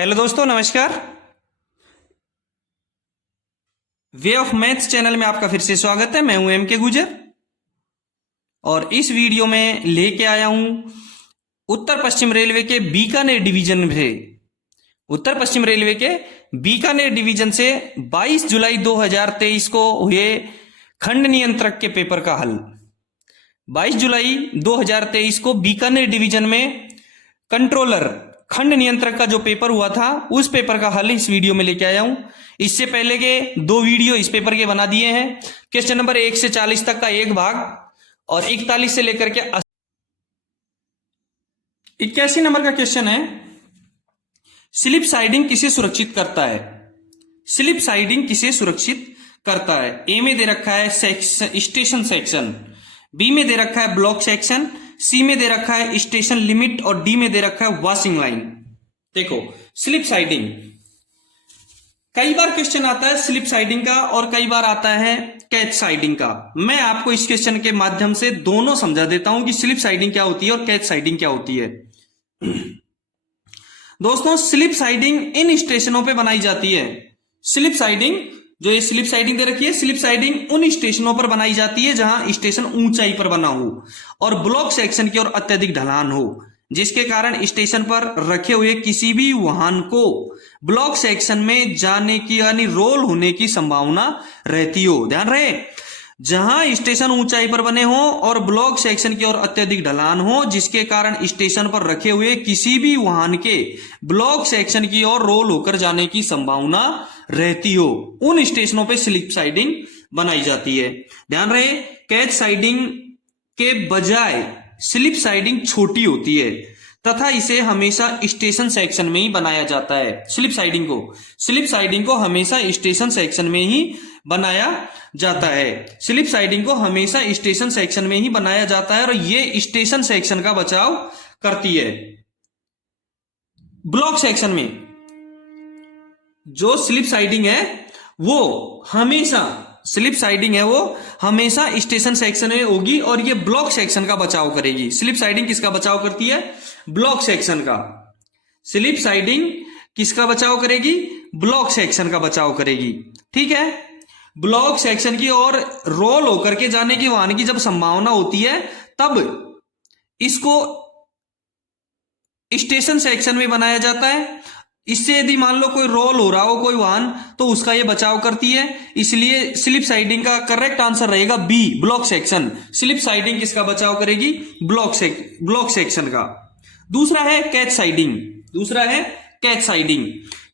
Hello दोस्तों, नमस्कार। Way of maths channel में आपका फिर से स्वागत है। मैं हूं एम के गुजर और इस वीडियो में लेके आया हूं उत्तर पश्चिम रेलवे के बीकानेर डिवीजन से उत्तर पश्चिम रेलवे के बीकानेर डिवीजन से 22 जुलाई 2023 को हुए खंड नियंत्रक के पेपर का हल। 22 जुलाई 2023 को बीकानेर डिवीजन में कंट्रोलर खंड नियंत्रक का जो पेपर हुआ था उस पेपर का हल इस वीडियो में लेके आया हूं। इससे पहले के दो वीडियो इस पेपर के बना दिए हैं। क्वेश्चन नंबर 1 से 40 तक का एक भाग और 41 से लेकर के 81 नंबर का क्वेश्चन है, स्लिप साइडिंग किसे सुरक्षित करता है। स्लिप साइडिंग किसे सुरक्षित करता है। ए में दे रखा है स्टेशन सेक्शन, बी में दे रखा है ब्लॉक सेक्शन, सी में दे रखा है स्टेशन लिमिट और डी में दे रखा है वॉशिंग लाइन। देखो, स्लिप साइडिंग कई बार क्वेश्चन आता है स्लिप साइडिंग का और कई बार आता है कैच साइडिंग का। मैं आपको इस क्वेश्चन के माध्यम से दोनों समझा देता हूं कि स्लिप साइडिंग क्या होती है और कैच साइडिंग क्या होती है। दोस्तों, स्लिप साइडिंग इन स्टेशनों पे बनाई जाती है। स्लिप साइडिंग, जो ये स्लिप साइडिंग दे रखी है, स्लिप साइडिंग उन स्टेशनों पर बनाई जाती है जहां स्टेशन ऊंचाई पर बना हो और ब्लॉक सेक्शन की ओर अत्यधिक ढलान हो, जिसके कारण स्टेशन पर रखे हुए किसी भी वाहन को ब्लॉक सेक्शन में जाने की यानी रोल होने की संभावना रहती हो। ध्यान रहे, जहां स्टेशन ऊंचाई पर बने हो और ब्लॉक सेक्शन की ओर अत्यधिक ढलान हो, जिसके कारण स्टेशन पर रखे हुए किसी भी वाहन के ब्लॉक सेक्शन की ओर रोल होकर जाने की संभावना रहती हो, उन स्टेशनों पे स्लिप साइडिंग बनाई जाती है। ध्यान रहे, कैच साइडिंग के बजाय स्लिप साइडिंग छोटी होती है तथा इसे हमेशा स्टेशन सेक्शन में ही बनाया जाता है। स्लिप साइडिंग को हमेशा स्टेशन सेक्शन में ही बनाया जाता है। स्लिप साइडिंग को हमेशा स्टेशन सेक्शन में ही बनाया जाता है और ये स्टेशन सेक्शन का बचाव करती है। ब्लॉक सेक्शन में जो स्लिप साइडिंग है वो हमेशा स्टेशन सेक्शन में होगी और ये ब्लॉक सेक्शन का बचाव करेगी। स्लिप साइडिंग किसका बचाव करती है? ब्लॉक सेक्शन का। स्लिप साइडिंग किसका बचाव करेगी? ब्लॉक सेक्शन का बचाव करेगी। ठीक है, ब्लॉक सेक्शन की ओर रोल होकर के जाने की वाहन की जब संभावना होती है तब इसको स्टेशन सेक्शन में बनाया जाता है। इससे यदि मान लो कोई रोल हो रहा हो कोई वाहन, तो उसका ये बचाव करती है। इसलिए स्लिप साइडिंग का करेक्ट आंसर रहेगा B, block section. Slip siding किसका बचाव करेगी? ब्लॉक सेक्शन का। दूसरा है कैच साइडिंग।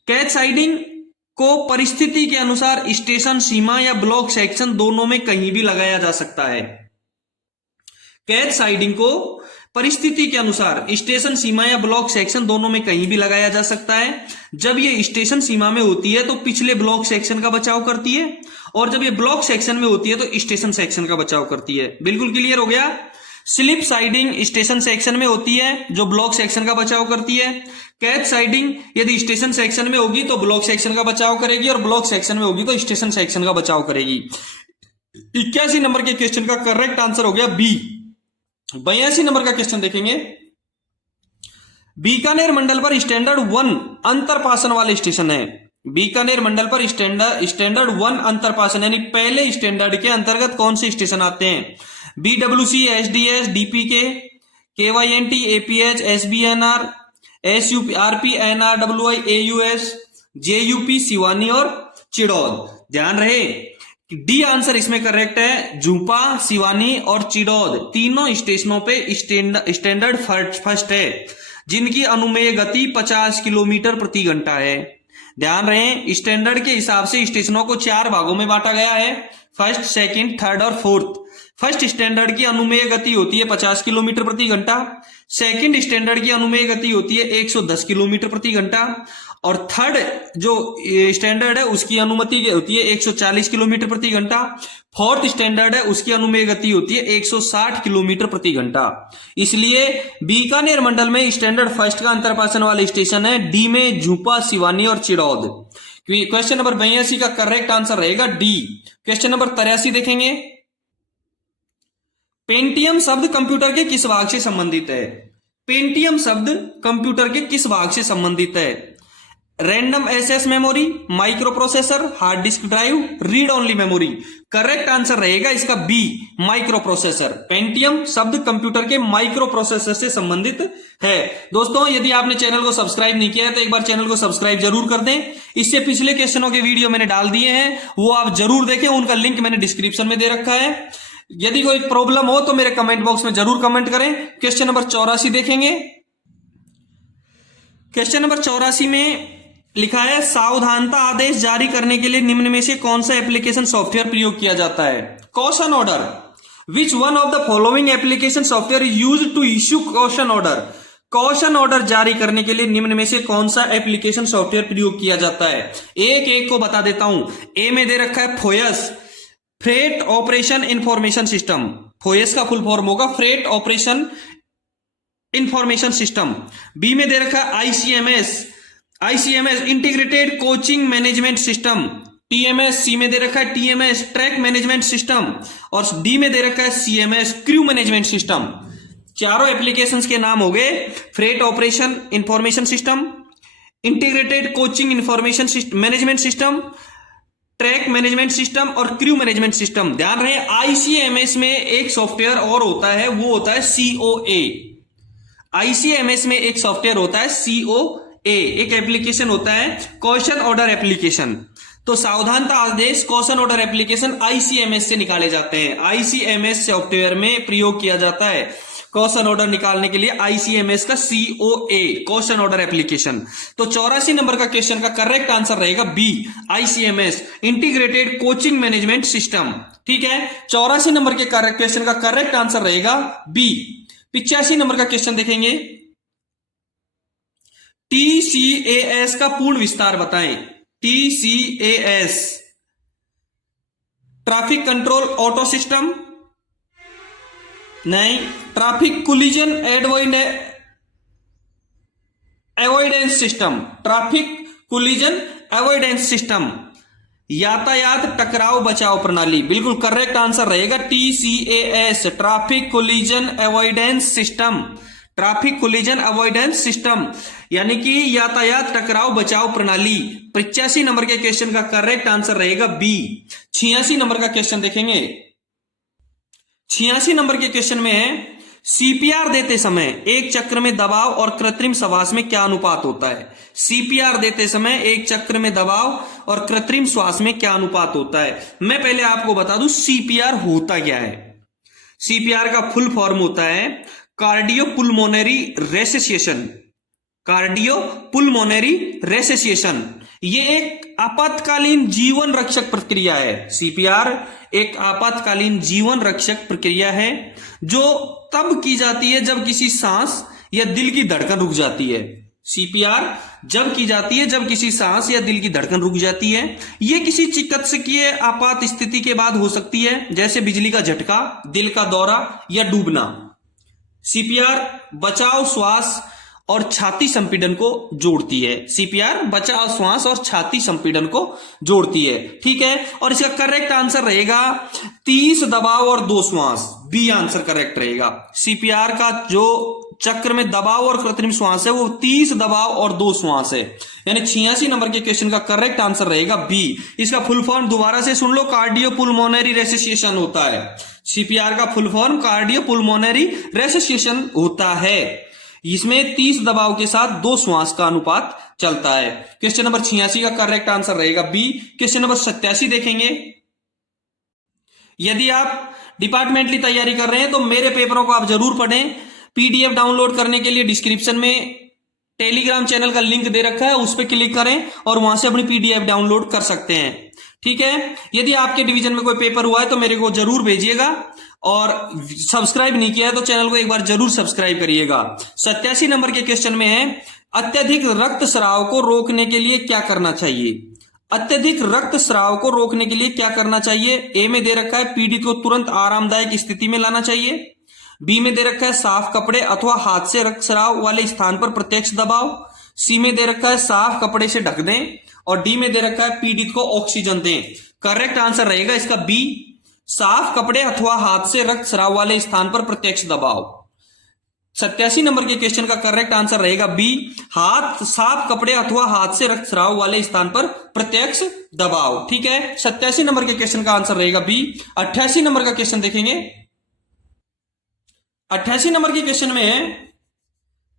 कैच साइडिंग को परिस्थिति के अनुसार स्टेशन सीमा या ब्लॉक सेक्शन दोनों में कहीं भी लगाया जा सकता है। कैच साइडिंग को परिस्थिति के अनुसार स्टेशन सीमा या ब्लॉक सेक्शन दोनों में कहीं भी लगाया जा सकता है। जब ये स्टेशन सीमा में होती है तो पिछले ब्लॉक सेक्शन का बचाव करती है और जब ये ब्लॉक सेक्शन में होती है तो स्टेशन सेक्शन का बचाव करती है। बिल्कुल क्लियर हो गया। स्लिप साइडिंग स्टेशन सेक्शन में होती है जो ब्लॉक सेक्शन का बचाव करती है। कैच साइडिंग यदि स्टेशन सेक्शन में होगी तो ब्लॉक सेक्शन का बचाव करेगी और ब्लॉक सेक्शन में होगी तो स्टेशन सेक्शन का बचाव करेगी। 81 नंबर के क्वेश्चन का करेक्ट आंसर हो गया बी। 82 नंबर का क्वेश्चन देखेंगे, बीकानेर मंडल पर स्टैंडर्ड 1 अंतरपासन वाले स्टेशन है। बीकानेर मंडल पर स्टैंडर्ड 1 अंतरपासन यानी पहले स्टैंडर्ड के अंतर्गत कौन से स्टेशन आते हैं? BWC, SDS, DPK, KYNT, APH, SBNR, SUP, RP, NRWI, AUS, JUP, Siwani और चिड़ौद। ध्यान रहे, डी आंसर इसमें करेक्ट है। झूपा, सिवानी और चिड़ौद तीनों स्टेशनों पे स्टैंडर्ड फर्स्ट है जिनकी अनुमेय गति 50 किलोमीटर प्रति घंटा है। ध्यान रहे, स्टैंडर्ड के हिसाब से स्टेशनों को 4 भागों में बांटा गया है, फर्स्ट, सेकंड, थर्ड और फोर्थ। फर्स्ट स्टैंडर्ड की अनुमेय गति होती है 50 किलोमीटर प्रति घंटा, सेकंड स्टैंडर्ड की अनुमेय गति होती है 110 किलोमीटर प्रति घंटा और थर्ड जो स्टैंडर्ड है उसकी अनुमति होती है 140 किलोमीटर प्रति घंटा। फोर्थ स्टैंडर्ड है उसकी अनुमेय गति होती है 160 किलोमीटर प्रति घंटा। इसलिए बीकानेर मंडल में स्टैंडर्ड फर्स्ट का अंतरपासन वाला स्टेशन है डी में झूपा, सिवानी और चिड़ौद। क्वेश्चन नंबर 82 का करेक्ट आंसर रहेगा डी। क्वेश्चन नंबर 83 देखेंगे, पेंटियम शब्द कंप्यूटर के किस भाग से संबंधित है? पेंटियम शब्द कंप्यूटर के किस भाग से संबंधित है? Random access memory, micro processor, hard disk drive, read only memory. Correct answer रहेगा इसका बी, माइक्रो प्रोसेसर। पेंटियम शब्द कंप्यूटर के माइक्रो प्रोसेसर से संबंधित है। दोस्तों यदि आपने चैनल को सब्सक्राइब नहीं किया है तो एक बार चैनल को सब्सक्राइब जरूर कर दें। इससे पिछले क्वेश्चनों के वीडियो मैंने डाल दिए हैं, वो आप जरूर देखें, उनका लिंक मैंने डिस्क्रिप्शन में दे रखा है। यदि कोई प्रॉब्लम हो तो मेरे कमेंट बॉक्स में जरूर कमेंट करें। क्वेश्चन नंबर 84 देखेंगे। क्वेश्चन नंबर 84 में लिखा है सावधानता आदेश जारी करने के लिए निम्न में से कौन सा एप्लीकेशन सॉफ्टवेयर प्रयोग किया जाता है? Caution order. Which one of the following application software is used to issue caution order? Caution order जारी करने के लिए निम्न में से कौन सा एप्लीकेशन सॉफ्टवेयर प्रयोग किया जाता है? एक एक को बता देता हूं। ए में दे रखा है FOIS, freight operation information system. FOIS का फुल फॉर्म होगा freight operation information system. B में दे रखा है ICMS integrated coaching management system, TMS. C में दे रखा है टीएमएस ट्रैक मैनेजमेंट सिस्टम, और डी में दे रखा है सीएमएस क्रू मैनेजमेंट सिस्टम। चारों एप्लीकेशंस के नाम हो गए freight operation information system, integrated coaching information management system, track management system और क्रू मैनेजमेंट सिस्टम। ध्यान रहे आईसीएमएस में एक सॉफ्टवेयर और होता है, वो होता है सीओए। आईसीएमएस में एक सॉफ्टवेयर होता है सीओए, एक एप्लीकेशन होता है क्वेश्चन ऑर्डर एप्लीकेशन। तो सावधानता आदेश क्वेश्चन ऑर्डर एप्लीकेशन आईसीएमएस से निकाले जाते हैं। आईसीएमएस सॉफ्टवेयर में प्रयोग किया जाता है क्वेश्चन ऑर्डर निकालने के लिए आईसीएमएस का सीओए क्वेश्चन ऑर्डर एप्लीकेशन। तो 84 नंबर का क्वेश्चन का करेक्ट आंसर रहेगा B, ICMS integrated coaching management system. ठीक है, 84 नंबर के क्वेश्चन का करेक्ट आंसर रहेगा बी। 85 नंबर का क्वेश्चन देखेंगे। टीसीएएस का पूर्ण विस्तार बताएं। TCAS traffic control auto system नहीं, traffic collision avoidance system, traffic collision avoidance system, यातायात टकराव बचाव प्रणाली। बिल्कुल करेक्ट आंसर रहेगा TCAS traffic collision avoidance system, traffic collision avoidance system यानी कि यातायात टकराव बचाव प्रणाली। 85 नंबर के क्वेश्चन का करेक्ट आंसर रहेगा बी। 86 नंबर का क्वेश्चन देखेंगे। 86 नंबर के क्वेश्चन में है सीपीआर देते समय एक चक्र में दबाव और कृत्रिम श्वास में क्या अनुपात होता है? सीपीआर देते समय एक चक्र में दबाव और कृत्रिम श्वास में क्या अनुपात होता है? मैं पहले आपको बता दूं सीपीआर होता क्या है। सीपीआर का फुल फॉर्म होता है कार्डियो पुल्मोनरी रेसिसिएशन, कार्डियो पुल्मोनरी रेसिसिएशन। ये एक आपातकालीन जीवन रक्षक प्रक्रिया है। सीपीआर एक आपातकालीन जीवन रक्षक प्रक्रिया है जो तब की जाती है जब किसी सांस या दिल की धड़कन रुक जाती है। सीपीआर जब की जाती है जब किसी सांस या दिल की धड़कन रुक जाती है। यह किसी चिकित्सकीय आपात स्थिति के बाद हो सकती है, जैसे बिजली का झटका, दिल का दौरा या डूबना। सीपीआर बचाव श्वास और छाती संपीड़न को जोड़ती है। सीपीआर बचाव श्वास और छाती संपीड़न को जोड़ती है। ठीक है, और इसका करेक्ट आंसर रहेगा 30 दबाव और 2 श्वास। बी आंसर करेक्ट रहेगा। सीपीआर का जो चक्र में दबाव और कृत्रिम श्वास है वो 30 दबाव और 2 श्वास है। यानी 86 नंबर के क्वेश्चन का करेक्ट आंसर रहेगा बी। इसका फुल फॉर्म दोबारा से सुन लो, कार्डियो पुल्मोनरी रेसिसिएशन होता है। सीपीआर का फुल फॉर्म कार्डियो पुल्मोनरी रेसिसिएशन होता है। इसमें 30 दबाव के साथ 2 श्वास का अनुपात चलता है। क्वेश्चन नंबर 86 का करेक्ट आंसर रहेगा बी। क्वेश्चन नंबर 87 देखेंगे। यदि आप डिपार्टमेंटली तैयारी कर रहे हैं तो मेरे पेपरों को आप जरूर पढ़ें। पीडीएफ डाउनलोड करने के लिए डिस्क्रिप्शन में टेलीग्राम चैनल का लिंक दे रखा है, उस पर क्लिक करें और वहां से अपनी पीडीएफ डाउनलोड कर सकते हैं। ठीक है, यदि आपके डिवीजन में कोई पेपर हुआ है तो मेरे को जरूर भेजिएगा, और सब्सक्राइब नहीं किया है तो चैनल को एक बार जरूर सब्सक्राइब करिएगा। 87 नंबर के क्वेश्चन में है अत्यधिक रक्तस्राव को रोकने के लिए क्या करना चाहिए? अत्यधिक रक्तस्राव को रोकने के लिए क्या करना चाहिए? ए में दे रखा है पीड़ित को तुरंत आरामदायक स्थिति में लाना चाहिए। बी में दे रखा है साफ कपड़े अथवा हाथ से रक्तस्राव वाले स्थान पर प्रत्यक्ष दबाव। सी में दे रखा है साफ कपड़े से ढक दें, और डी में दे रखा है पीड़ित को ऑक्सीजन दें। करेक्ट आंसर रहेगा इसका बी, साफ कपड़े अथवा हाथ से रक्तस्राव वाले स्थान पर प्रत्यक्ष दबाव। 87 नंबर के क्वेश्चन का करेक्ट आंसर रहेगा बी, हाथ साफ कपड़े अथवा हाथ से रक्तस्राव वाले स्थान पर प्रत्यक्ष दबाव। ठीक है, 87 नंबर के क्वेश्चन का आंसर रहेगा बी। 88 नंबर का क्वेश्चन देखेंगे। 88 नंबर के क्वेश्चन में है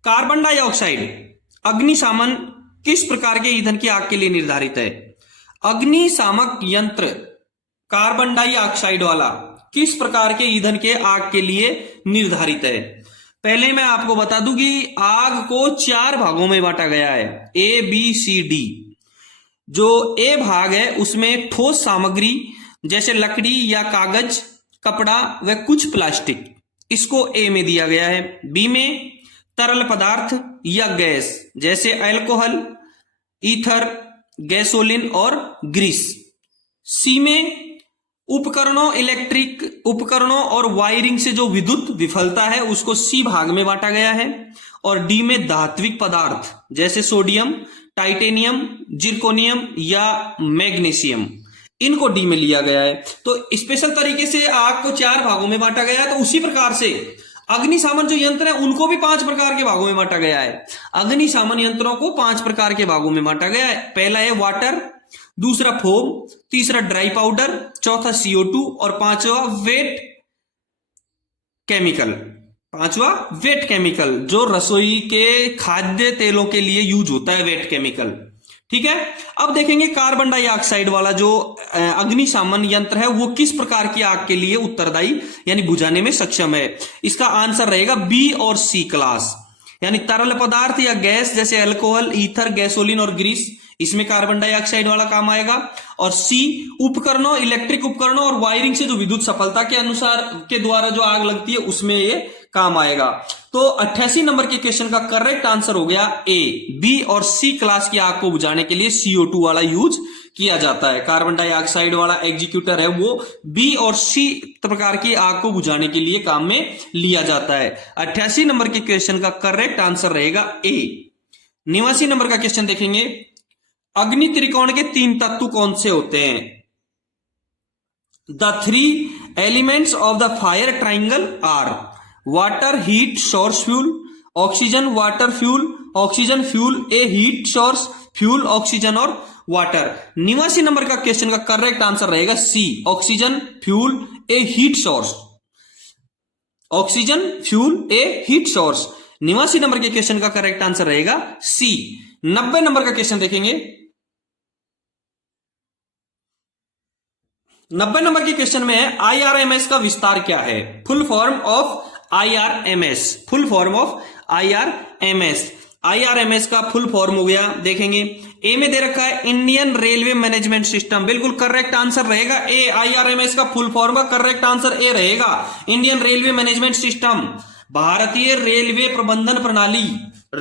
कार्बन डाइऑक्साइड अग्निशामन किस प्रकार के ईंधन की आग के लिए निर्धारित है? अग्निशामक यंत्र कार्बन डाइऑक्साइड वाला किस प्रकार के ईंधन के आग के लिए निर्धारित है? पहले मैं आपको बता दूं कि आग को 4 भागों में बांटा गया है, ए बी सी डी। जो ए भाग है उसमें ठोस सामग्री जैसे लकड़ी या कागज, कपड़ा व कुछ प्लास्टिक, इसको ए में दिया गया है। बी में तरल पदार्थ या गैस जैसे अल्कोहल, ईथर, गैसोलीन और ग्रीस। सी में उपकरणों, इलेक्ट्रिक उपकरणों और वायरिंग से जो विद्युत विफलता है उसको सी भाग में बांटा गया है। और डी में धात्विक पदार्थ जैसे सोडियम, टाइटेनियम, जिरकोनियम या मैग्नीशियम, इनको डी में लिया गया है। तो स्पेशल तरीके से आग को 4 भागों में बांटा गया है। तो उसी प्रकार से अग्निशामन जो यंत्र है उनको भी 5 प्रकार के भागों में बांटा गया है। अग्निशामन यंत्रों को 5 प्रकार के भागों में बांटा गया है। पहला है वाटर, दूसरा फोम, तीसरा ड्राई पाउडर, चौथा CO2 और पांचवा वेट केमिकल जो रसोई के खाद्य तेलों के लिए यूज होता है, वेट केमिकल। ठीक है, अब देखेंगे कार्बन डाइऑक्साइड वाला जो अग्निशामन यंत्र है वो किस प्रकार की आग के लिए उत्तरदायी यानी बुझाने में सक्षम है। इसका आंसर रहेगा बी और सी क्लास, यानी तरल पदार्थ या गैस जैसे अल्कोहल, ईथर, गैसोलीन और ग्रीस, इसमें कार्बन डाइऑक्साइड वाला काम आएगा। और सी उपकरणों, इलेक्ट्रिक उपकरणों और वायरिंग से जो विद्युत सफलता के अनुसार के द्वारा जो आग लगती है उसमें ये काम आएगा। तो 88 नंबर के क्वेश्चन का करेक्ट आंसर हो गया ए। बी और सी क्लास की आग को बुझाने के लिए CO2 वाला यूज किया जाता है। कार्बन डाइऑक्साइड वाला एग्जीक्यूटर है वो बी और सी प्रकार की आग को बुझाने के लिए काम में लिया जाता है। 88 नंबर के क्वेश्चन का करेक्ट आंसर रहेगा ए। 89 नंबर का क्वेश्चन देखेंगे। अग्नि त्रिकोण के 3 तत्व कौन से होते हैं? The 3 elements of the fire triangle are water, heat, source, fuel, oxygen, water, fuel, oxygen, fuel, a heat source, fuel, oxygen और वाटर। 89 नंबर का क्वेश्चन का करेक्ट आंसर रहेगा C, oxygen, fuel, a heat source. Oxygen, fuel, a heat source. 89 number के question का correct answer रहेगा C. 90 number का question देखेंगे। 90 number के क्वेश्चन में है IRMS का विस्तार क्या है? Full form of IRMS, full form of IRMS। IRMS का फुल फॉर्म हो गया, देखेंगे ए में दे रखा है इंडियन रेलवे मैनेजमेंट सिस्टम, बिल्कुल करेक्ट आंसर रहेगा ए। IRMS का फुल फॉर्म का करेक्ट आंसर ए रहेगा, इंडियन रेलवे मैनेजमेंट सिस्टम, भारतीय रेलवे प्रबंधन प्रणाली,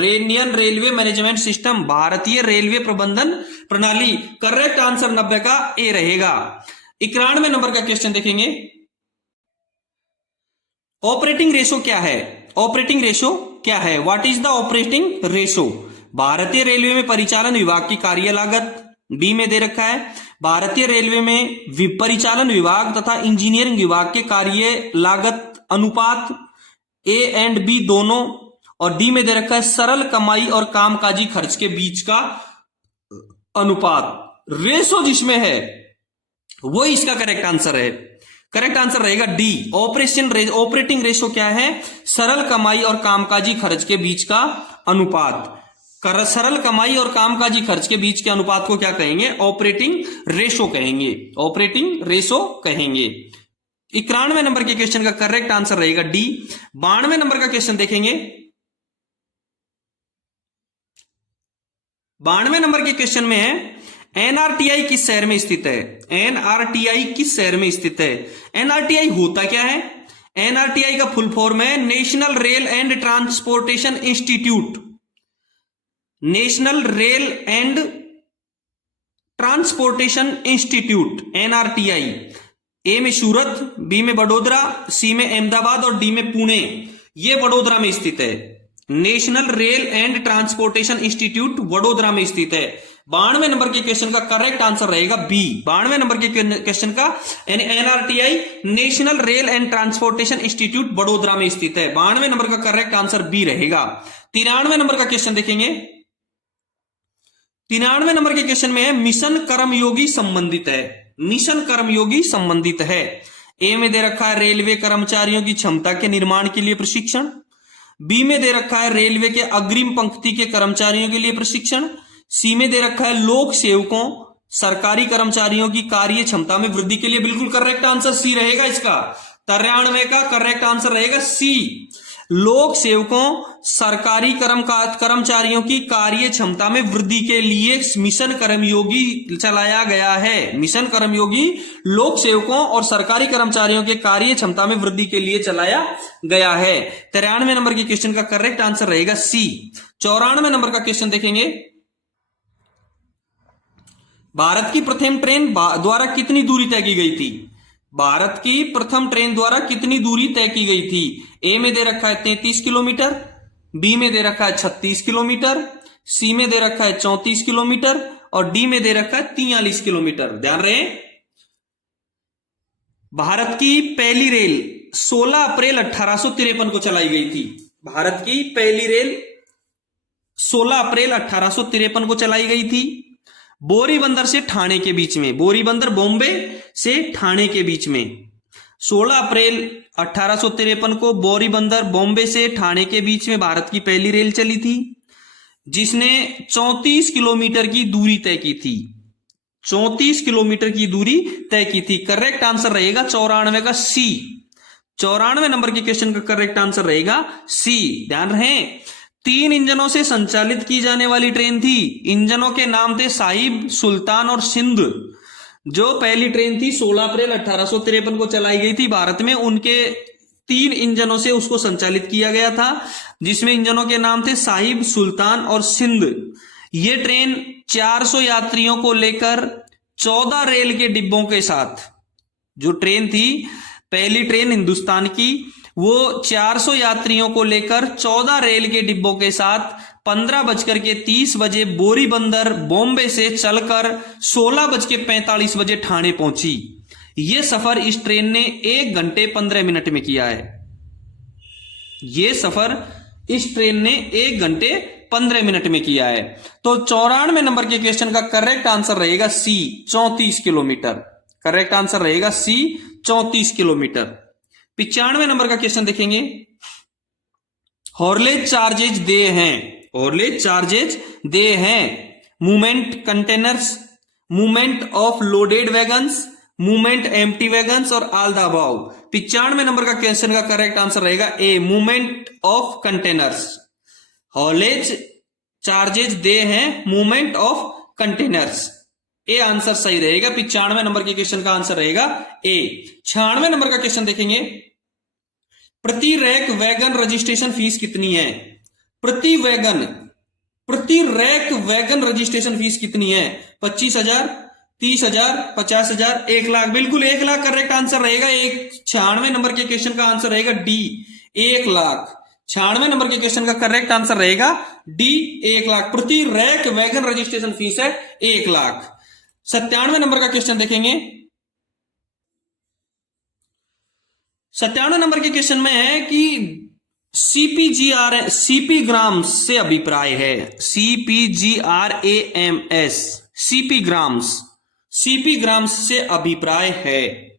इंडियन रेलवे मैनेजमेंट सिस्टम, भारतीय रेलवे प्रबंधन प्रणाली। करेक्ट आंसर 90 का ए रहेगा। 91 नंबर का क्वेश्चन देखेंगे। ऑपरेटिंग रेशो क्या है? ऑपरेटिंग रेशो क्या है? What is the operating ratio? भारतीय रेलवे में परिचालन विभाग की कार्य लागत, बी में दे रखा है भारतीय रेलवे में परिचालन विभाग तथा इंजीनियरिंग विभाग के कार्य लागत अनुपात, ए एंड बी दोनों। और डी में दे रखा है सरल कमाई और कामकाजी खर्च के बीच का अनुपात। रेशो जिसमें है वो इसका करेक्ट आंसर है। करेक्ट आंसर रहेगा डी, ऑपरेटिंग रेशो क्या है? सरल कमाई और कामकाजी खर्च के बीच का अनुपात। सरल कमाई और कामकाजी खर्च के बीच के अनुपात को क्या कहेंगे? ऑपरेटिंग रेशो कहेंगे, ऑपरेटिंग रेशो कहेंगे। 91 नंबर के क्वेश्चन का करेक्ट आंसर रहेगा डी। 92 नंबर का क्वेश्चन देखेंगे। 92 नंबर के क्वेश्चन में है एनआरटीआई किस शहर में स्थित है? एनआरटीआई किस शहर में स्थित है? एनआरटीआई होता क्या है? एनआरटीआई का फुल फॉर्म है national rail and transportation institute. National rail and transportation institute, NRTI. A में सूरत, बी में वडोदरा, सी में अहमदाबाद और डी में पुणे। ये वडोदरा में स्थित है। National rail and transportation institute Vadodara में स्थित है। 92 नंबर के क्वेश्चन का करेक्ट आंसर रहेगा बी। 92 नंबर के क्वेश्चन का, यानी NRTI national rail and transportation institute बड़ोदरा में स्थित है। 92 नंबर का करेक्ट आंसर बी रहेगा। 93 नंबर का क्वेश्चन देखेंगे। 93 नंबर के क्वेश्चन में है मिशन कर्मयोगी संबंधित है। मिशन कर्मयोगी संबंधित है। ए में दे रखा है रेलवे कर्मचारियों की क्षमता के निर्माण के लिए प्रशिक्षण। बी में दे रखा है रेलवे के अग्रिम पंक्ति के कर्मचारियों के लिए प्रशिक्षण। सी में दे रखा है लोक सेवकों सरकारी कर्मचारियों की कार्य क्षमता में वृद्धि के लिए। बिल्कुल करेक्ट आंसर सी रहेगा इसका। 93 का करेक्ट आंसर रहेगा सी। लोक सेवकों सरकारी कर्मचारियों की कार्य क्षमता में वृद्धि के लिए मिशन कर्मयोगी चलाया गया है। मिशन कर्मयोगी लोक सेवकों और सरकारी कर्मचारियों के कार्य क्षमता में वृद्धि के लिए चलाया गया है। 93 नंबर के क्वेश्चन का करेक्ट आंसर रहेगा सी। 94 नंबर का क्वेश्चन देखेंगे। भारत की प्रथम ट्रेन द्वारा कितनी दूरी तय की गई थी? भारत की प्रथम ट्रेन द्वारा कितनी दूरी तय की गई थी? ए में दे रखा है 33 किलोमीटर, बी में दे रखा है 36 किलोमीटर, सी में दे रखा है 34 किलोमीटर और डी में दे रखा है 43 किलोमीटर। ध्यान रहे, भारत की पहली रेल 16 अप्रैल 1853 को चलाई गई थी। भारत की पहली रेल 16 अप्रैल 1853 को चलाई गई थी। बोरीबंदर से ठाणे के बीच में, बोरीबंदर बॉम्बे से ठाणे के बीच में 16 अप्रैल 1853 को बोरीबंदर बॉम्बे से ठाणे के बीच में भारत की पहली रेल चली थी, जिसने 34 किलोमीटर की दूरी तय की थी। 34 किलोमीटर की दूरी तय की थी। करेक्ट आंसर रहेगा 94 का सी। 94 नंबर के क्वेश्चन का करेक्ट आंसर रहेगा सी। ध्यान रहे, 3 इंजनों से संचालित की जाने वाली ट्रेन थी। इंजनों के नाम थे साहिब, सुल्तान और सिंध। जो पहली ट्रेन थी 16 अप्रैल 1853 को चलाई गई थी भारत में, उनके 3 इंजनों से उसको संचालित किया गया था, जिसमें इंजनों के नाम थे साहिब, सुल्तान और सिंध। ये ट्रेन 400 यात्रियों को लेकर 14 रेल के डिब्बों के साथ, जो ट्रेन थी पहली ट्रेन हिंदुस्तान की, वो 400 यात्रियों को लेकर 14 रेल के डिब्बों के साथ 15:30 बोरीबंदर बॉम्बे से चलकर 16:45 ठाणे पहुंची। यह सफर इस ट्रेन ने 1 घंटे 15 मिनट में किया है। यह सफर इस ट्रेन ने 1 घंटे 15 मिनट में किया है। तो 94 नंबर के क्वेश्चन का करेक्ट आंसर रहेगा सी, 34 किलोमीटर। करेक्ट आंसर रहेगा सी, 34 किलोमीटर। 95 नंबर का क्वेश्चन देखेंगे। हॉर्लेज चार्जेज दे हैं, हॉर्लेज चार्जेज दे हैं। Movement containers, movement of loaded wagons, movement empty wagons और ऑल द अबव। 95 नंबर का क्वेश्चन का करेक्ट आंसर रहेगा ए, मूवमेंट ऑफ कंटेनर्स। हॉर्लेज चार्जेज दे हैं, movement of containers. A answer सही रहेगा। 95 नंबर के क्वेश्चन का आंसर रहेगा ए। 96 नंबर का क्वेश्चन देखेंगे। प्रति रैक वैगन रजिस्ट्रेशन फीस कितनी है? प्रति रैक वैगन रजिस्ट्रेशन फीस कितनी है? 25,000, 30,000, 50,000, 1 लाख। बिल्कुल 1 लाख करेक्ट आंसर रहेगा। 96 नंबर के क्वेश्चन का आंसर रहेगा डी, 1 लाख। 96 नंबर के क्वेश्चन का करेक्ट आंसर रहेगा डी, 1 लाख। प्रति रैक वैगन रजिस्ट्रेशन फीस है 1 लाख। 97 नंबर का क्वेश्चन देखेंगे। 97 नंबर के क्वेश्चन में है कि सीपी ग्राम्स से अभिप्राय है। CPGRAMS, सीपी ग्राम्स से अभिप्राय है।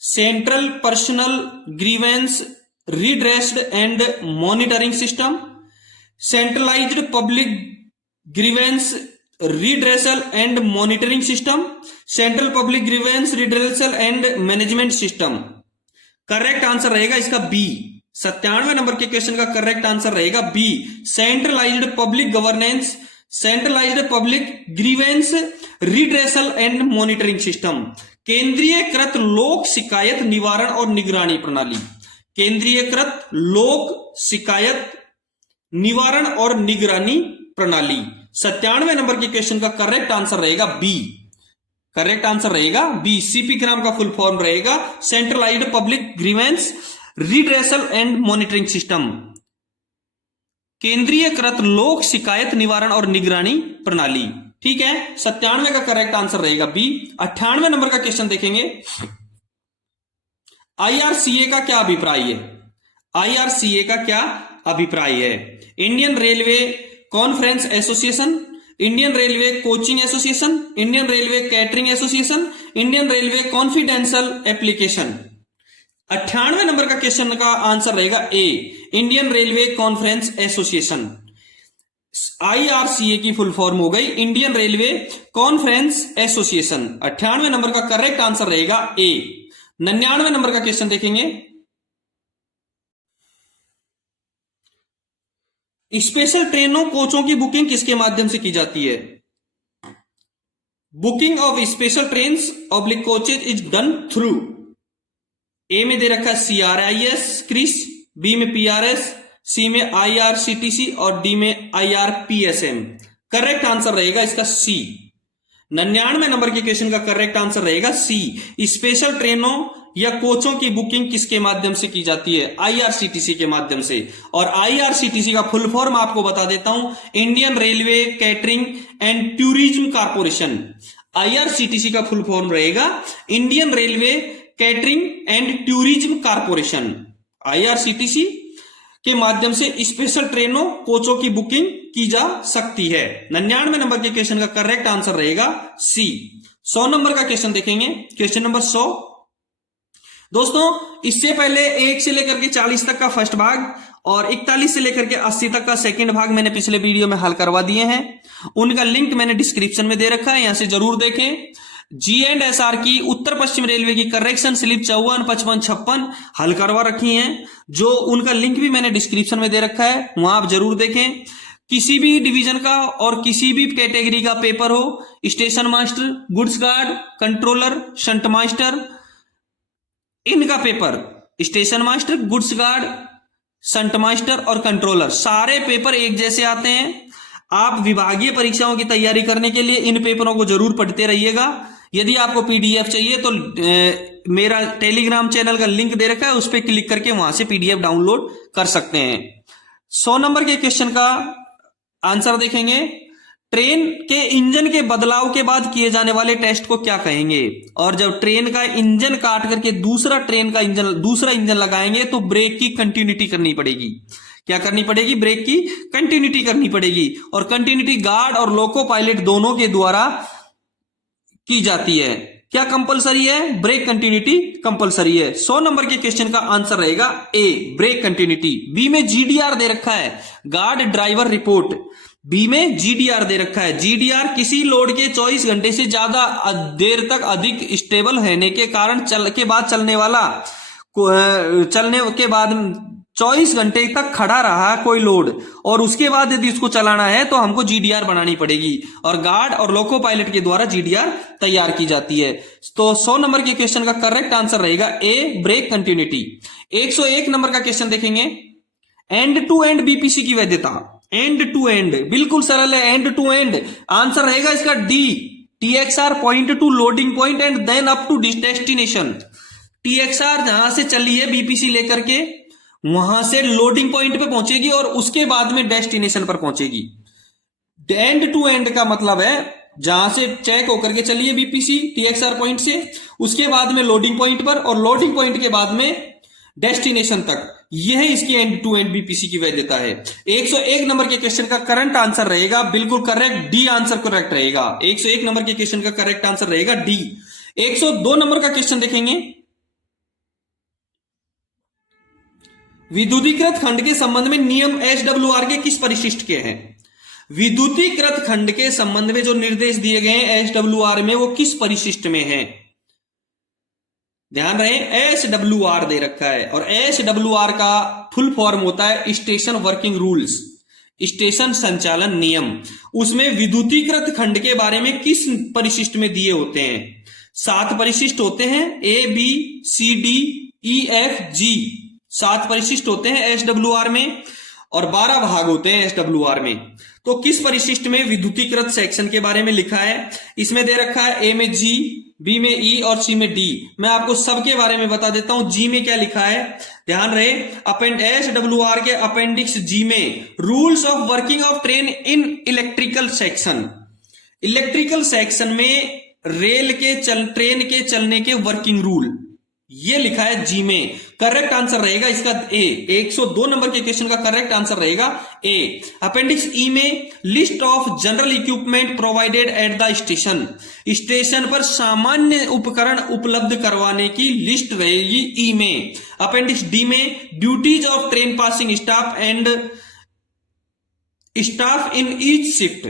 Central personal grievance redressed and monitoring system, centralised public grievance redressal and monitoring system, central public grievance redressal and management system. Correct answer रहेगा इसका बी। 97 नंबर के क्वेश्चन का करेक्ट आंसर रहेगा B, centralised public governance, centralised public grievance redressal and monitoring system. केंद्रीयकृत लोक शिकायत निवारण और निगरानी प्रणाली, केंद्रीयकृत लोक शिकायत निवारण और निगरानी प्रणाली। 97 नंबर के क्वेश्चन का करेक्ट आंसर रहेगा बी। करेक्ट आंसर रहेगा बी। सीपी ग्राम का फुल फॉर्म रहेगा centralised public grievance redressal and monitoring system, केंद्रीयकृत लोक शिकायत निवारण और निगरानी प्रणाली। ठीक है, 97 का करेक्ट आंसर रहेगा बी। 98 नंबर का क्वेश्चन देखेंगे, आईआरसीए का क्या अभिप्राय है? आईआरसीए का क्या अभिप्राय है? Indian railway conference association, Indian railway coaching association, Indian railway catering association, Indian railway confidential application. 98 number का क्वेश्चन का आंसर रहेगा ए, इंडियन रेलवे कॉन्फ्रेंस एसोसिएशन। आईआरसीए की फुल फॉर्म हो गई Indian railway conference association. 98 number का करेक्ट आंसर रहेगा ए। 99 number का question देखेंगे, स्पेशल ट्रेनों कोचों की बुकिंग किसके माध्यम से की जाती है? Booking of special train oblique coaches is done through, A में दे रखा है CRIS क्रिस, बी में PRS, सी में IRCTC और डी में IRPSM। करेक्ट आंसर रहेगा इसका सी। 99 नंबर के क्वेश्चन का करेक्ट आंसर रहेगा सी। स्पेशल ट्रेनों या कोचों की बुकिंग किसके माध्यम से की जाती है? IRCTC के माध्यम से। और IRCTC का फुल फॉर्म आपको बता देता हूं, Indian railway catering and tourism corporation. IRCTC का फुल फॉर्म रहेगा Indian railway catering and tourism corporation. IRCTC के माध्यम से स्पेशल ट्रेनों कोचों की बुकिंग की जा सकती है। 99 नंबर के क्वेश्चन का करेक्ट आंसर रहेगा सी। 100 नंबर का क्वेश्चन देखेंगे, क्वेश्चन नंबर 100। दोस्तों इससे पहले 1 से लेकर के 40 तक का फर्स्ट भाग और 41 से लेकर के 80 तक का सेकंड भाग मैंने पिछले वीडियो में हल करवा दिए हैं। उनका लिंक मैंने डिस्क्रिप्शन में दे रखा है, यहां से जरूर देखें। G&SR की उत्तर पश्चिम रेलवे की करेक्शन स्लिप 54, 55, 56 हल करवा रखी हैं, जो उनका लिंक भी मैंने डिस्क्रिप्शन में दे रखा है, वहां आप जरूर देखें। किसी भी डिवीजन का और किसी भी कैटेगरी का पेपर हो, station master, goods guard, controller, shunt master, इनका paper station master, goods guard, shunt master और कंट्रोलर सारे पेपर एक जैसे आते हैं। आप विभागीय परीक्षाओं की तैयारी करने के लिए इन पेपरों को जरूर पढ़ते रहिएगा। यदि आपको PDF चाहिए तो मेरा टेलीग्राम चैनल का लिंक दे रखा है, उस पर क्लिक करके वहां से PDF डाउनलोड कर सकते हैं। 100 नंबर के क्वेश्चन का आंसर देखेंगे, ट्रेन के इंजन के बदलाव के बाद किए जाने वाले टेस्ट को क्या कहेंगे? और जब ट्रेन का इंजन काट करके दूसरा इंजन लगाएंगे तो ब्रेक की कंटिन्यूटी करनी पड़ेगी। क्या करनी पड़ेगी? ब्रेक की कंटिन्यूटी करनी पड़ेगी। और कंटिन्यूटी गार्ड और लोको पायलट दोनों के द्वारा की जाती है। क्या कंपलसरी है? ब्रेक कंटिन्यूटी कंपलसरी है। 100 नंबर के क्वेश्चन का आंसर रहेगा ए, ब्रेक कंटिन्यूटी। बी में GDR दे रखा है, गार्ड ड्राइवर रिपोर्ट। बी में GDR दे रखा है। GDR किसी लोड के 24 घंटे से ज्यादा देर तक अधिक स्टेबल होने के कारण चलने के बाद 24 घंटे तक खड़ा रहा कोई लोड और उसके बाद यदि इसको चलाना है तो हमको GDR बनानी पड़ेगी और गार्ड और लोको पायलट के द्वारा GDR तैयार की जाती है। तो 100 नंबर के क्वेश्चन का करेक्ट आंसर रहेगा ए, ब्रेक कंटिन्यूटी। 101 नंबर का क्वेश्चन देखेंगे, एंड टू एंड BPC की वैधता। एंड टू एंड बिल्कुल सरल है, एंड टू एंड आंसर रहेगा इसका D, TXR point to loading point and then up to destination. TXR जहां से चली है BPC लेकर के वहां से लोडिंग पॉइंट पे पहुंचेगी और उसके बाद में डेस्टिनेशन पर पहुंचेगी। एंड टू एंड का मतलब है जहां से चेक होकर के चलिए BPC TXR पॉइंट से, उसके बाद में लोडिंग पॉइंट पर और लोडिंग पॉइंट के बाद में डेस्टिनेशन तक। यह इसकी एंड टू एंड BPC की वैधता है। 101 नंबर के क्वेश्चन का करंट आंसर रहेगा बिल्कुल करेक्ट, डी आंसर करेक्ट रहेगा। 101 नंबर के क्वेश्चन का करेक्ट आंसर रहेगा डी। 102 नंबर का क्वेश्चन देखेंगे, विद्युतीकृत खंड के संबंध में नियम SWR के किस परिशिष्ट के हैं? विद्युतीकृत खंड के संबंध में जो निर्देश दिए गए हैं SWR में वो किस परिशिष्ट में है? ध्यान रहे, SWR दे रखा है और SWR का फुल फॉर्म होता है स्टेशन वर्किंग रूल्स, स्टेशन संचालन नियम। उसमें विद्युतीकृत खंड के बारे में किस परिशिष्ट में दिए होते हैं? 7 परिशिष्ट होते हैं, A B C D E F G 7 परिशिष्ट होते हैं SWR में और 12 भाग होते हैं SWR में। तो किस परिशिष्ट में विद्युतीकृत सेक्शन के बारे में लिखा है? इसमें दे रखा है A में G, B में E और C में D। मैं आपको सबके बारे में बता देता हूं। G में क्या लिखा है, ध्यान रहे, SWR के अपेंडिक्स G में rules of working of train in electrical section. Electrical section में ट्रेन के चलने के वर्किंग रूल, ये लिखा है जी में। करेक्ट आंसर रहेगा इसका ए। 102 नंबर के क्वेश्चन का करेक्ट आंसर रहेगा ए। अपेंडिक्स ई में list of general equipment provided at the station, station पर सामान्य उपकरण उपलब्ध करवाने की लिस्ट रहेगी ई में। अपेंडिक्स डी में duties of train passing staff and staff in each shift,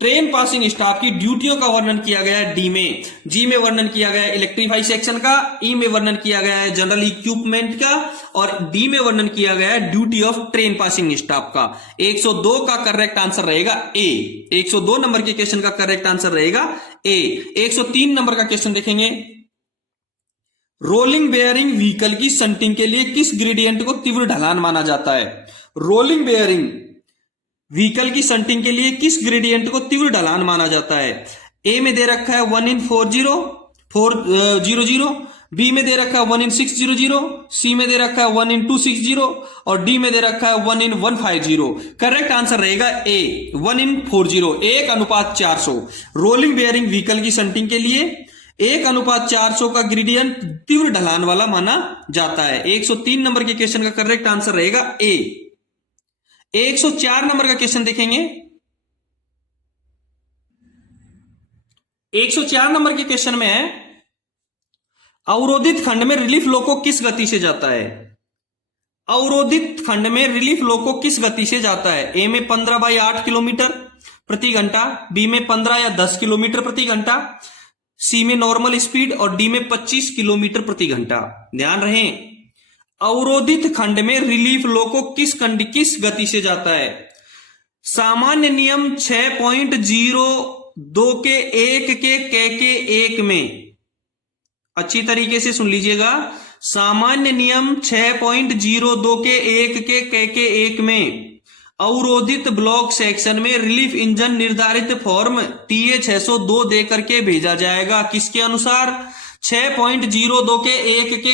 train passing staff की ड्यूटियों का वर्णन किया गया है डी में। जी में वर्णन किया गया है इलेक्ट्रीफाई सेक्शन का, ई में वर्णन किया गया है जनरल इक्विपमेंट का, और डी में वर्णन किया गया है duty of train passing staff का। 102 का करेक्ट आंसर रहेगा ए। 102 नंबर के क्वेश्चन का करेक्ट आंसर रहेगा ए। 103 नंबर का क्वेश्चन देखेंगे। रोलिंग बेयरिंग व्हीकल की संटिंग के लिए किस ग्रेडियंट को तीव्र ढलान माना जाता है? रोलिंग बेयरिंग व्हीकल की संटिंग के लिए किस ग्रेडियंट को तीव्र ढलान माना जाता है? ए में दे रखा है 1 in 400, बी में दे रखा है 1 in 600, सी में दे रखा है 1 in 260 और डी में दे रखा है 1 in 150। करेक्ट आंसर रहेगा ए 1 in 40, 1:400। रोलिंग बेयरिंग व्हीकल की संटिंग के लिए 1:400 का ग्रेडियंट तीव्र ढलान वाला माना जाता है। 103 नंबर के क्वेश्चन का करेक्ट आंसर रहेगा ए। 104 नंबर का क्वेश्चन देखेंगे। 104 नंबर के क्वेश्चन में है अवरोधित खंड में रिलीफ लोको किस गति से जाता है? अवरोधित खंड में रिलीफ लोको किस गति से जाता है? ए में 15/8 किलोमीटर प्रति घंटा, बी में 15 या 10 किलोमीटर प्रति घंटा, सी में नॉर्मल स्पीड और डी में 25 किलोमीटर प्रति घंटा। ध्यान रहे, अवरोधित खंड में रिलीफ लोको किस गति से जाता है? सामान्य नियम 6.02 के 1 के 1 में, अच्छी तरीके से सुन लीजिएगा, सामान्य नियम 6.02 के 1 के 1 में अवरोधित ब्लॉक सेक्शन में रिलीफ इंजन निर्धारित फॉर्म TA 602 दे करके भेजा जाएगा। किसके अनुसार? 6.02 के 1 के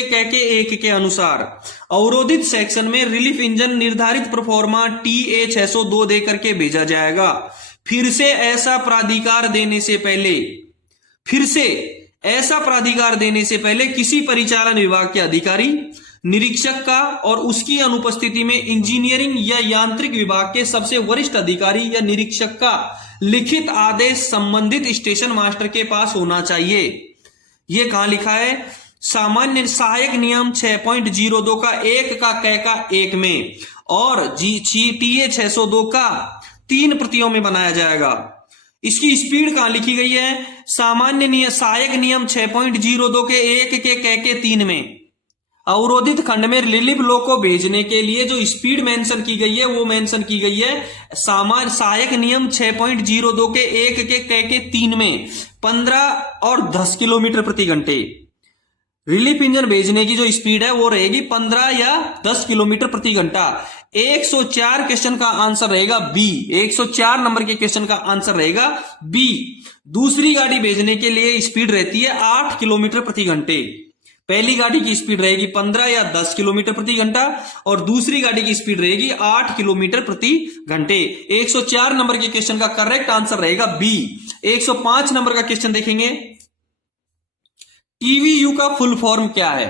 1 के अनुसार अवरोधित सेक्शन में रिलीफ इंजन निर्धारित प्रोफॉर्मा TA 602 दे करके भेजा जाएगा। फिर से ऐसा प्राधिकार देने से पहले किसी परिचालन विभाग के अधिकारी, निरीक्षक का और उसकी अनुपस्थिति में इंजीनियरिंग या यांत्रिक विभाग के सबसे वरिष्ठ अधिकारी या निरीक्षक का लिखित आदेश संबंधित स्टेशन मास्टर के पास होना चाहिए। ये कहां लिखा है? सामान्य सहायक नियम 6.02 का 1 का 1 में, और TA 602 का 3 प्रतियों में बनाया जाएगा। इसकी स्पीड कहां लिखी गई है? सहायक नियम 6.02 के 1 के 3 में। अवरोधित खंड में रिलीफ लोको भेजने के लिए जो स्पीड मेंशन की गई है वो मेंशन की गई है सहायक नियम 6.02 के 1 के 3 में 15 और 10 किलोमीटर प्रति घंटे। रिलीफ इंजन भेजने की जो स्पीड है वो रहेगी 15 या 10 किलोमीटर प्रति घंटा। 104 क्वेश्चन का आंसर रहेगा बी। 104 नंबर के क्वेश्चन का आंसर रहेगा बी। दूसरी गाड़ी भेजने के लिए स्पीड रहती है 8 किलोमीटर प्रति घंटे। पहली गाड़ी की स्पीड रहेगी 15 या 10 किलोमीटर प्रति घंटा और दूसरी गाड़ी की स्पीड रहेगी 8 किलोमीटर प्रति घंटे। 104 नंबर के क्वेश्चन का करेक्ट आंसर रहेगा बी। 105 नंबर का क्वेश्चन देखेंगे। TVU का फुल फॉर्म क्या है?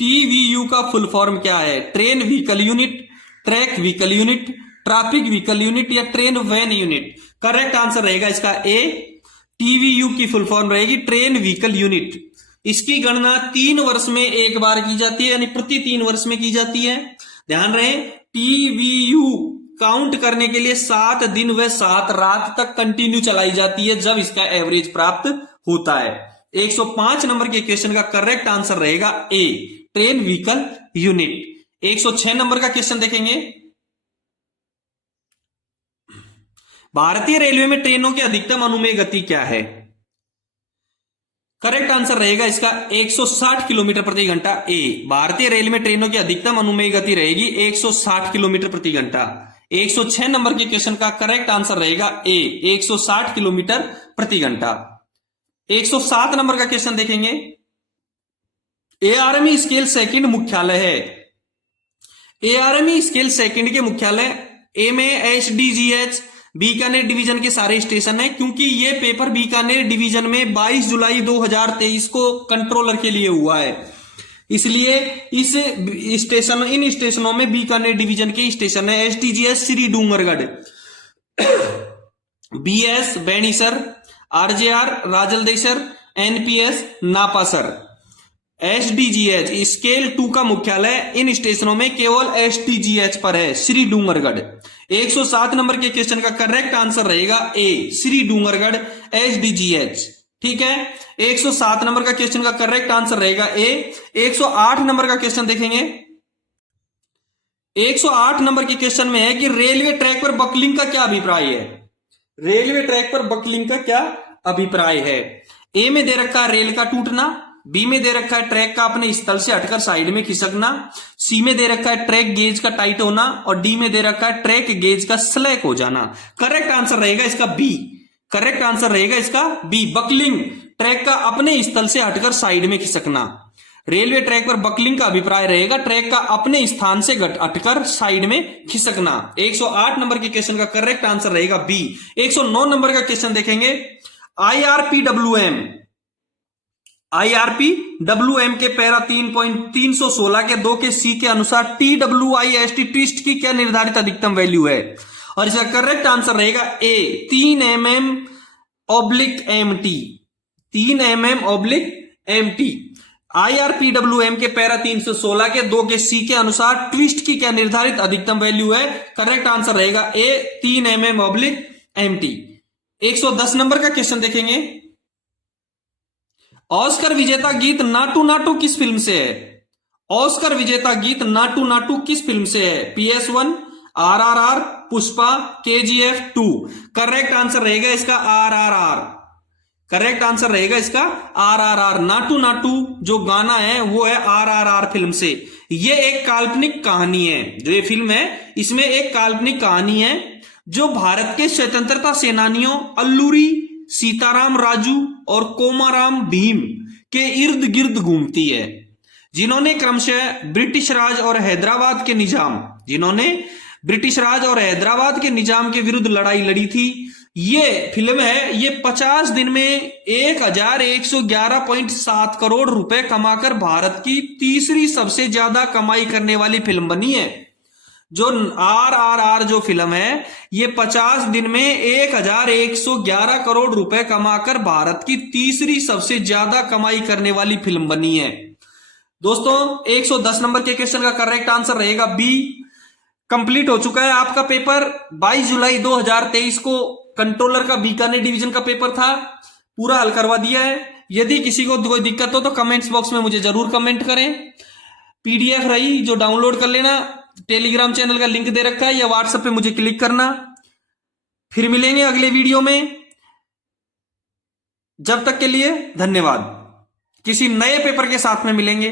TVU का फुल फॉर्म क्या है? Train vehicle unit, track vehicle unit, traffic vehicle unit या train van unit. Correct answer रहेगा इसका ए। TVU की फुल फॉर्म रहेगी ट्रेन व्हीकल यूनिट। इसकी गणना 3 वर्ष में एक बार की जाती है, यानी प्रति 3 वर्ष में की जाती है। ध्यान रहे, TVU काउंट करने के लिए 7 दिन व 7 रात तक कंटिन्यू चलाई जाती है जब इसका एवरेज प्राप्त होता है। 105 नंबर के क्वेश्चन का करेक्ट आंसर रहेगा ए, ट्रेन व्हीकल यूनिट। 106 नंबर का क्वेश्चन देखेंगे। भारतीय रेलवे में ट्रेनों की अधिकतम अनुमेय गति क्या है? करेक्ट आंसर रहेगा इसका 160 किलोमीटर प्रति घंटा ए। भारतीय रेल में ट्रेनों की अधिकतम अनुमेय गति रहेगी 160 किलोमीटर प्रति घंटा। 106 नंबर के क्वेश्चन का करेक्ट आंसर रहेगा ए, 160 किलोमीटर प्रति घंटा। 107 नंबर का क्वेश्चन देखेंगे। ARME स्केल सेकंड मुख्यालय है। ARME स्केल सेकंड के मुख्यालय ए में HDGH, बीकानेर डिवीजन के सारे स्टेशन है, क्योंकि ये पेपर बीकानेर डिवीजन में 22 जुलाई 2023 को कंट्रोलर के लिए हुआ है, इसलिए इन स्टेशनों में बीकानेर डिवीजन के स्टेशन है। STGS Shri Dungargarh, BS Benisar, RJR Rajaldesar, NPS Napasar. SDGH scale 2 का मुख्यालय इन स्टेशनों में केवल एसडीजीएच पर है, श्री डूंगरगढ़। 107 नंबर के क्वेश्चन का करेक्ट आंसर रहेगा ए, श्री डूंगरगढ़ एसडीजीएच। ठीक है, 107 नंबर का क्वेश्चन का करेक्ट आंसर रहेगा ए। 108 नंबर का क्वेश्चन देखेंगे। 108 नंबर के क्वेश्चन में है कि रेलवे ट्रैक पर बकलिंग का क्या अभिप्राय है। रेलवे ट्रैक पर बकलिंग का क्या अभिप्राय है। ए में दे रखा है रेल का टूटना, बी में दे रखा है ट्रैक का अपने स्थल से हटकर साइड में खिसकना, सी में दे रखा है ट्रैक गेज का टाइट होना, और डी में दे रखा है ट्रैक गेज का स्लैक हो जाना। करेक्ट आंसर रहेगा इसका बी। करेक्ट आंसर रहेगा इसका बी, बकलिंग, ट्रैक का अपने स्थल से हटकर साइड में खिसकना। रेलवे ट्रैक पर बकलिंग का अभिप्राय रहेगा ट्रैक का अपने स्थान से हटकर साइड में खिसकना। 108 नंबर के क्वेश्चन का करेक्ट आंसर रहेगा बी। 109 नंबर का क्वेश्चन देखेंगे। आईआरपीडब्ल्यूएम के पैरा 3.316 के 2 के सी के अनुसार TWIST ट्विस्ट की क्या निर्धारित अधिकतम वैल्यू है, और इसका करेक्ट आंसर रहेगा ए, 3 mm/MT। 3 mm/MT। आईआरपीडब्ल्यूएम के पैरा 316 के 2 के सी के अनुसार ट्विस्ट की क्या निर्धारित अधिकतम वैल्यू है, करेक्ट आंसर रहेगा ए, 3 mm/MT। 110 नंबर का क्वेश्चन देखेंगे। ऑस्कर विजेता गीत नाटू नाटू किस फिल्म से है। ऑस्कर विजेता गीत नाटू नाटू किस फिल्म से है। PS1, RRR, Pushpa, KGF 2। Correct answer रहेगा इसका RRR। करेक्ट आंसर रहेगा इसका RRR। नाटू नाटू जो गाना है वो है RRR फिल्म से। ये एक काल्पनिक कहानी है, जो ये फिल्म है इसमें एक काल्पनिक कहानी है जो भारत के स्वतंत्रता सेनानियों अल्लूरी सीताराम राजू और कोमाराम भीम के इर्द गिर्द घूमती है, जिन्होंने क्रमशः ब्रिटिश राज और हैदराबाद के निजाम के विरुद्ध लड़ाई लड़ी थी। ये फिल्म है, ये 50 दिन में 1111.7 करोड़ रुपए कमाकर भारत की तीसरी सबसे ज्यादा कमाई करने वाली फिल्म बनी है। जो RRR जो फिल्म है ये 50 दिन में 1111 करोड़ रुपए कमाकर भारत की तीसरी सबसे ज्यादा कमाई करने वाली फिल्म बनी है। दोस्तों 110 नंबर के क्वेश्चन का करेक्ट आंसर रहेगा बी। कंप्लीट हो चुका है आपका पेपर। 22 जुलाई 2023 को कंट्रोलर का बीकानेर डिवीजन का पेपर था, पूरा हल करवा दिया है। यदि किसी को कोई दिक्कत हो तो कमेंट्स बॉक्स में मुझे जरूर कमेंट करें। PDF रही जो डाउनलोड कर लेना, टेलीग्राम चैनल का लिंक दे रखा है, या व्हाट्सएप पे मुझे क्लिक करना। फिर मिलेंगे अगले वीडियो में, जब तक के लिए धन्यवाद। किसी नए पेपर के साथ में मिलेंगे।